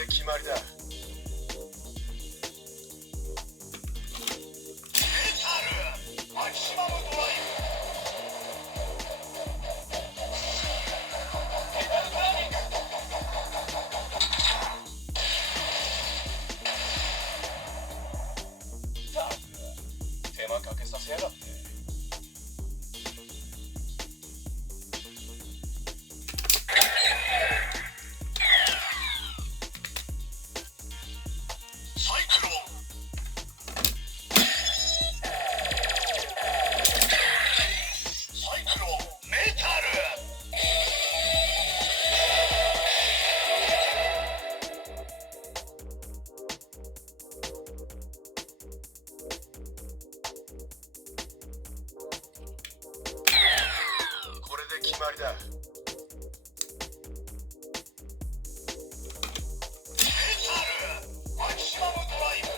で決まりだ。マキシマムドライブ。手間かけさせやがって。サイクロン。サイクロンメタル。これで決まりだ。マキシマムドライブ。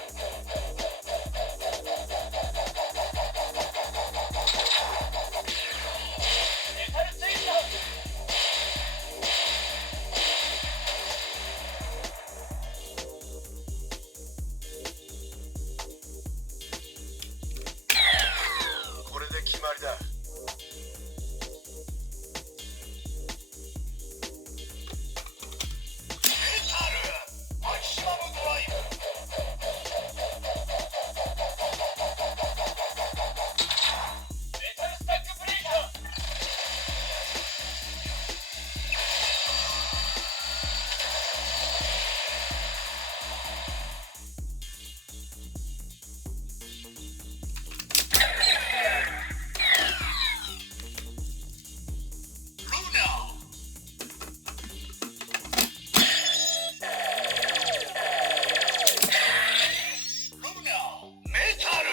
メタルツイスト。これで決まりだ。マキシマムドライブ。メタルスタックブレイカー。ルナメタル。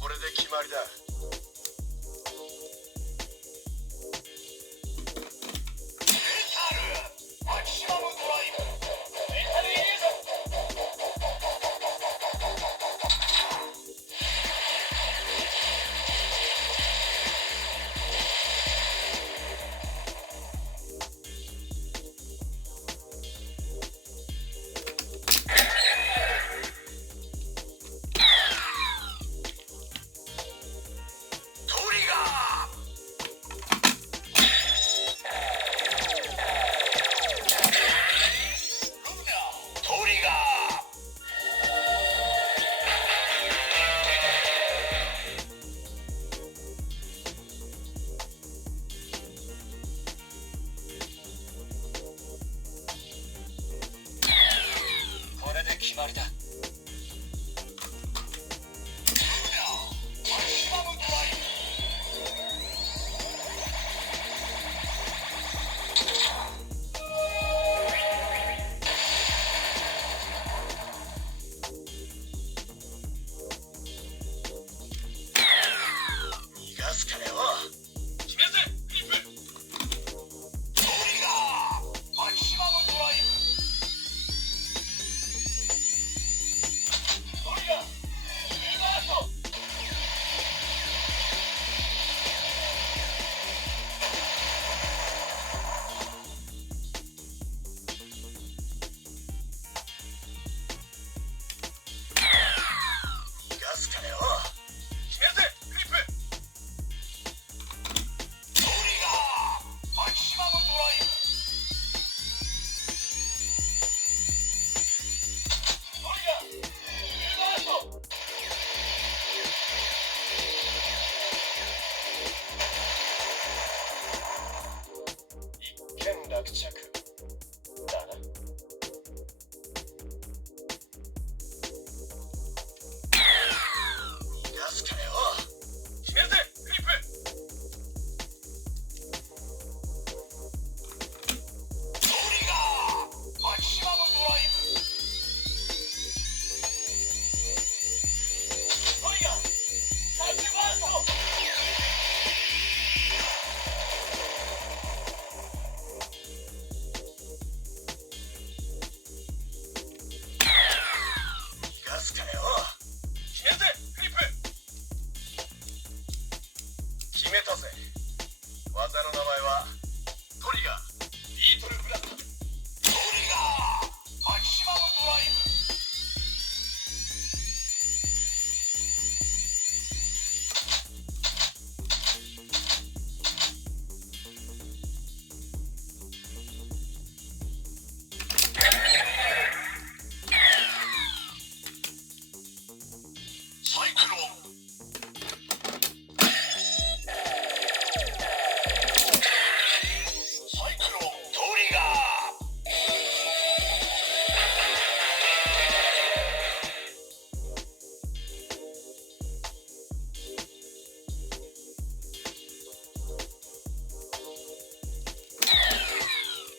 これで決まりだ。メタルマキシマムドライブ。メタルイリュージョン。トリガー。トリガー。これで決まりだ。マキシマムドライブ。逃がすかよ。決めるぜフリップ。トリガーマキシマムドライブ。かねよ。決めるぜフリップ。決めたぜ。技の名前はトリガービートルブラスト。トリガーマキシマムドライブ。サイクロン。サイクロントリガー。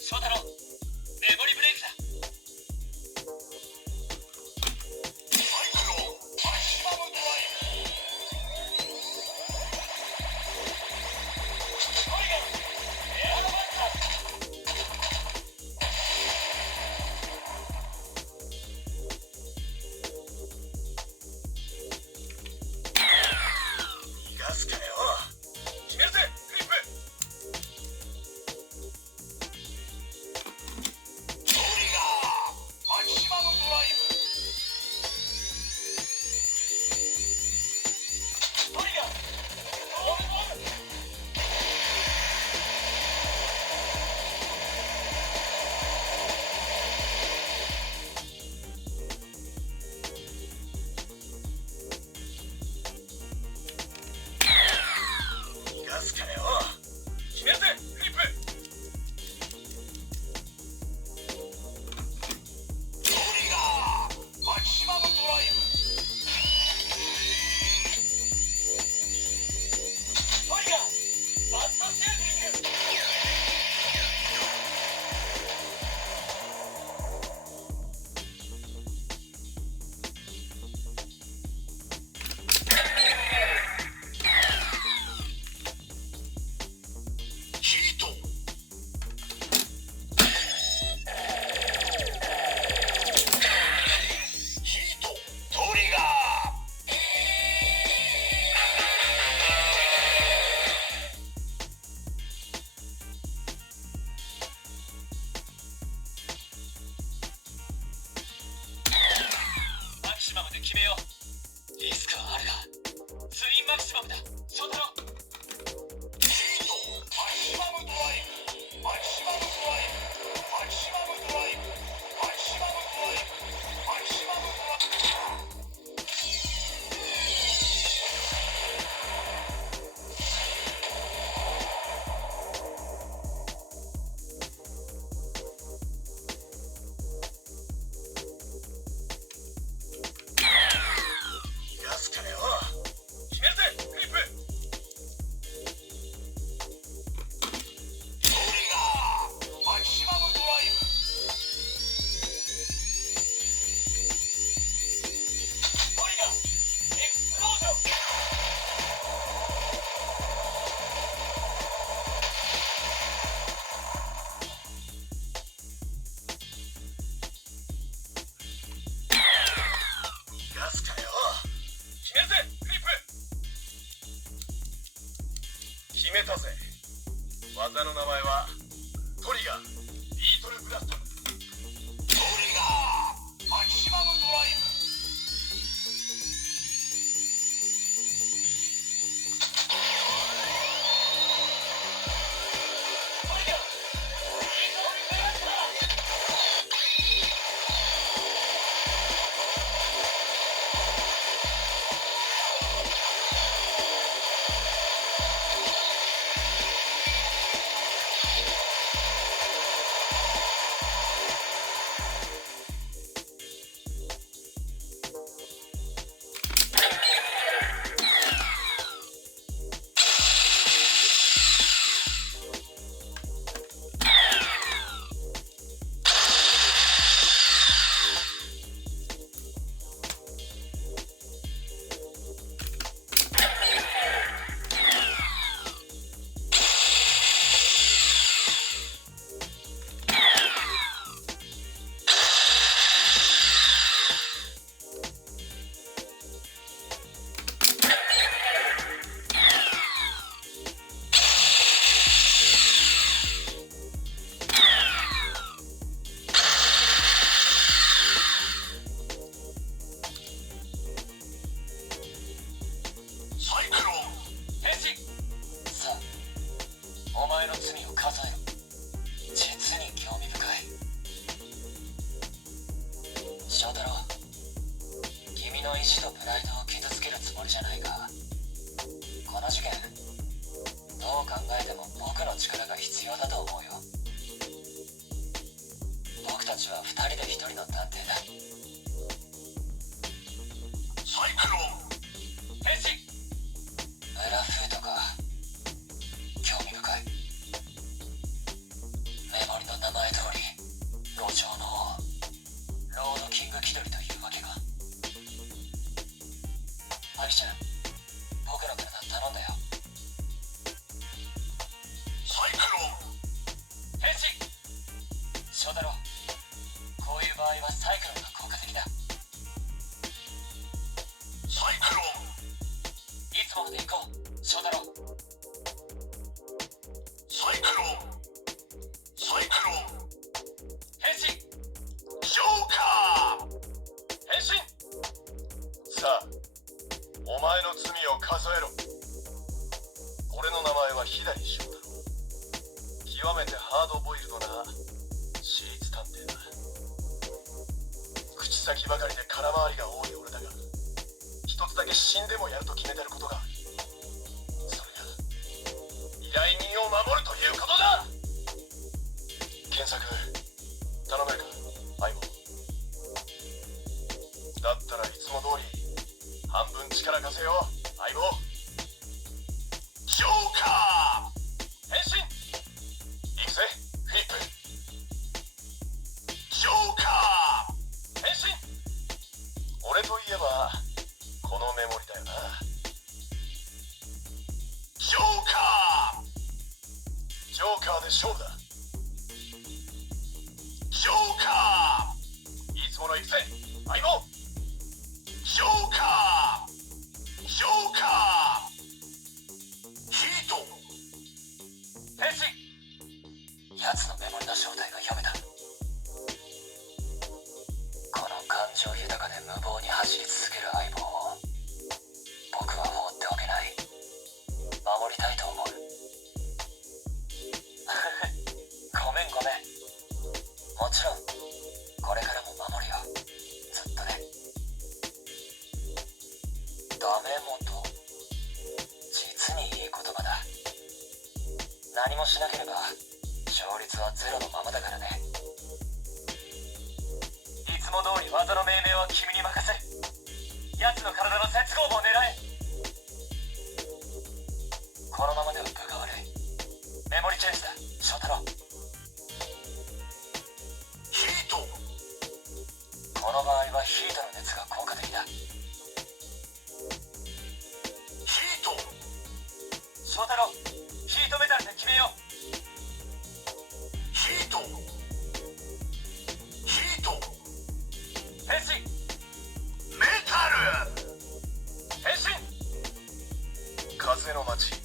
翔太郎、メモリブレイクだ。サイクロンマキシマムドライブ。トリガーエアロバッタ。逃がすかよ。決めるぜフリップ。トリガーマキシマムドライブ。トリガーロールボール。逃がすかよ。決めるぜフリップ。トリガーマキシマムドライブ。トリガーバットシューティング。ヒート。ヒートトリガー。マキシマムで決めよう。リスクはあるがツインマキシマムだ。翔太郎。ヒートマキシマムドライブ。マキシマムドライブ。マキシマムドライブ。マキシマムドライブ。マキシマムドライブ。逃がすかよ。決めるぜフリップ。トリガーマキシマムドライブ。トリガーエクスプロージョン。逃がすかよ。決めるぜフリップ。決めたぜ。技の名前はトリガービートルブラスト。トリガーマキシマムドライブ。トリガービートルブラスト。の意地とプライドを傷つけるつもりじゃないが、この事件どう考えても僕の力が必要だと思うよ。僕たちは2人で1人の探偵だ。サイクロン変身。ブラフーとか興味深い。メモリの名前通り路上のロードキング気取りというわけか。アキちゃん、僕の体頼んだよ。サイクロン変身。翔太郎、こういう場合はサイクロンが効果的だ。サイクロンいつもので行こう、翔太郎。サイクロンサイクロン変身。ジョーカー変身。さあ、お前の罪を数えろ。俺の名前は左翔太郎。極めてハードボイルドな私立探偵だ。口先ばかりで空回りが多い俺だが、一つだけ死んでもやると決めてることがある。それが依頼人を守るということだ。検索頼めるか、相棒。だったらいつも通り半分力貸せよ、相棒。ジョーカー変身。行くぜフィリップ。ジョーカー変身。俺といえばこのメモリだよな。ジョーカージョーカーで勝負だ。ジョーカーいつもの行くぜ相棒。ジョーカージョーカーヒート変身。奴のメモリの正体が読めた。この感情豊かで無謀に走り続ける相棒を僕は放っておけない。守りたいと思う。ごめんごめん。もちろんこれからも守るよ、ずっとね。ダメ元、実にいい言葉だ。何もしなければ勝率はゼロのままだからね。いつも通り技の命名は君に任せる。奴の体の接合部を狙え。このままでは分が悪い。メモリチェンジだ翔太郎。ヒート。この場合はヒートの熱が効果的だ。ヒート。翔太郎、ヒートメタルで決めよう。ヒートヒート変身。メタル変身。風の街フ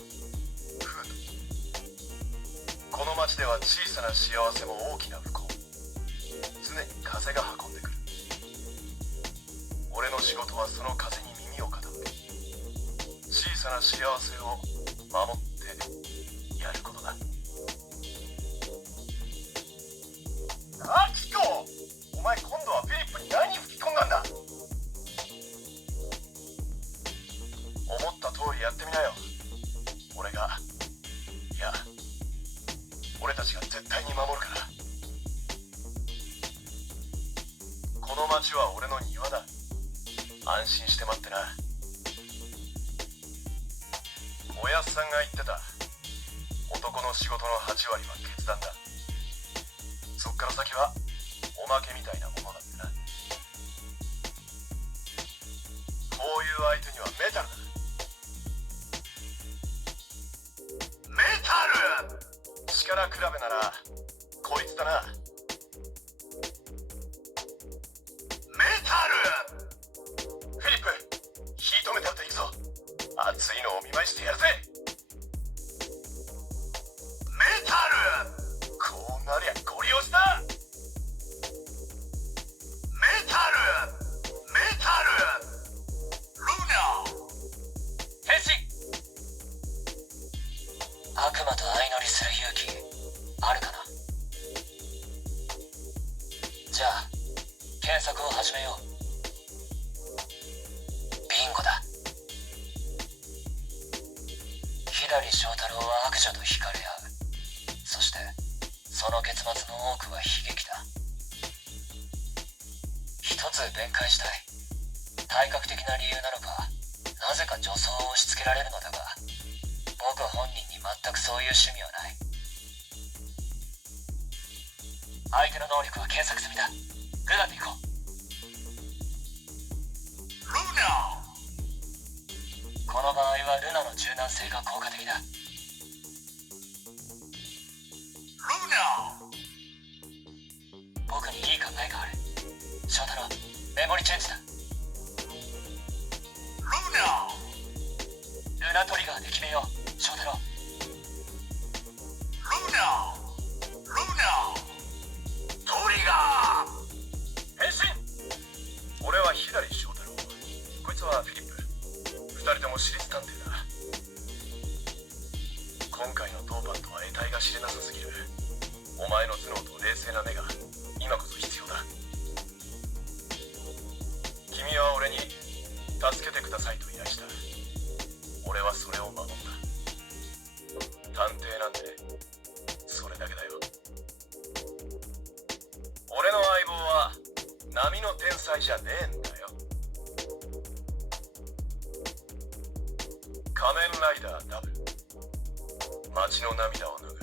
ード。この街では小さな幸せも大きな不幸、常に風が運んでくる。俺の仕事はその風に耳を傾け、小さな幸せを守ってやることだ。アキコ、お前今度はフィリップに何吹き込んだんだ。思った通りやってみなよ。俺が、いや俺たちが絶対に守るから。この町は俺の庭だ。安心して待ってな。おやっさんが言ってた、男の仕事の8割は決断だ。そっから先はおまけみたいなものだってな。こういう相手にはメタルだ。メタル。力比べならこいつだな。メタル。フィリップ、ヒートメタルでいくぞ。熱いのを見舞いしてやるぜ。メタル。こうなりゃゴリ押しだ。メタルメタル。ルナ変身。悪魔と相乗りする勇気あるかな。左翔太郎は悪女と惹かれ合う。そしてその結末の多くは悲劇だ。一つ弁解したい。体格的な理由なのか、なぜか女装を押し付けられるのだが、僕本人に全くそういう趣味はない。相手の能力は検索済みだ。ルナで行こう。ルナ。この場合はルナの柔軟性が効果的だ。ルナ。僕にいい考えがある。翔太郎、メモリチェンジだ。ルナトリガーで決めよう、翔太郎。ルナトリガー変身。俺は左翔太郎、こいつはフィリップ。二人とも私立探偵だ。今回の当番とは得体が知れなさすぎる。お前の頭脳と冷静な目が今こそ必要だ。君は俺に助けてくださいと依頼した。俺はそれを守った。探偵なんてそれだけだよ。俺の相棒は波の天才じゃねえんだよ。仮面ライダーダブル。街の涙を拭